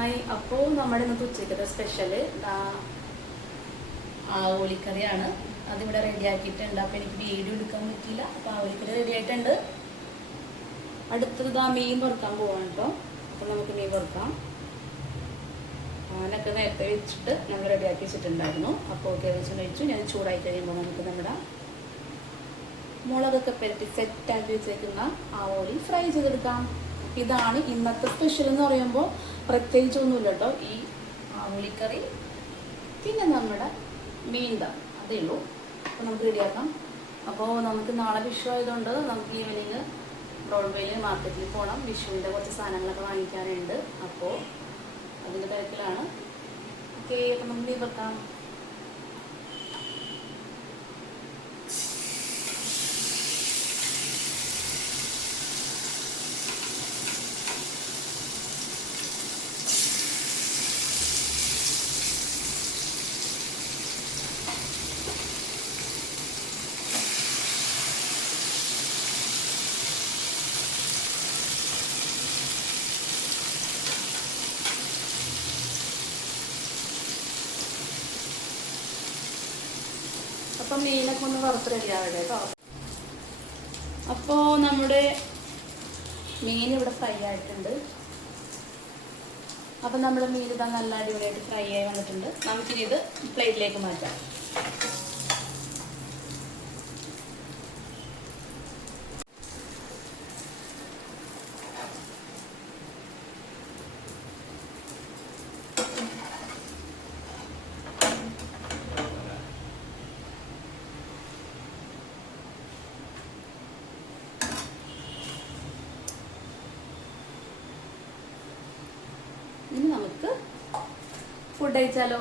Hi. അപ്പോൾ നമ്മുടെ ഇന്നത്തെ ഉച്ചയ്ക്കത്തെ സ്പെഷ്യൽ ആവോലിക്കറിയാണ്. അതിവിടെ റെഡി ആക്കിയിട്ടുണ്ട്. അപ്പോൾ എനിക്ക് വീഡിയോ എടുക്കാൻ പറ്റിയില്ല. അപ്പോൾ ആവോലിക്കറി റെഡി ആയിട്ടുണ്ട്. അടുത്തത് മീൻ വറുക്കാൻ പോവാണ് കേട്ടോ. അപ്പോൾ നമുക്ക് മീൻ വറുക്കാം. ഞാനൊക്കെ നേരത്തെ വെച്ചിട്ട് നമ്മൾ റെഡിയാക്കി വെച്ചിട്ടുണ്ടായിരുന്നു. അപ്പോൾ കേരളത്തിൽ വെച്ചു. ഞാൻ ചൂടായി കഴിയുമ്പോൾ നമുക്ക് നമ്മുടെ മുളകൊക്കെ പെരട്ടി സെറ്റാക്കി വെച്ചേക്കുന്ന ആവോലി ഫ്രൈ ചെയ്തെടുക്കാം. ഇതാണ് ഇന്നത്തെ സ്പെഷ്യൽ എന്ന് പറയുമ്പോൾ പ്രത്യേകിച്ചൊന്നുമില്ല കേട്ടോ. ഈ ആവോലിക്കറി പിന്നെ നമ്മുടെ മീൻ അതേ ഉള്ളൂ. അപ്പോൾ നമുക്ക് റെഡിയാക്കാം. അപ്പോൾ നമുക്ക് നാളെ വിഷു ആയതുകൊണ്ട് നമുക്ക് ഈവനിങ് ബ്രോഡ്വേയിൽ മാർക്കറ്റിൽ പോകണം. വിഷുവിൻ്റെ കുറച്ച് സാധനങ്ങളൊക്കെ വാങ്ങിക്കാനുണ്ട്. അപ്പോൾ അതിൻ്റെ തിരക്കിലാണ്. ഓക്കെ, അപ്പോൾ നമുക്ക് മീൻ വെക്കാം. അപ്പം മീനൊക്കെ ഒന്ന് വറുത്ത് റെഡിയാവട്ടെ കേട്ടോ. അപ്പോൾ നമ്മുടെ മീൻ ഇവിടെ ഫ്രൈ ആയിട്ടുണ്ട്. അപ്പം നമ്മുടെ മീൻ ഇതാ നല്ല അടിപൊളിയായിട്ട് ഫ്രൈ ആയി വന്നിട്ടുണ്ട്. നമുക്കിനി ഇത് പ്ലേറ്റിലേക്ക് മാറ്റാം. ഇനി നമുക്ക് ഫുഡ് കഴിച്ചാലോ?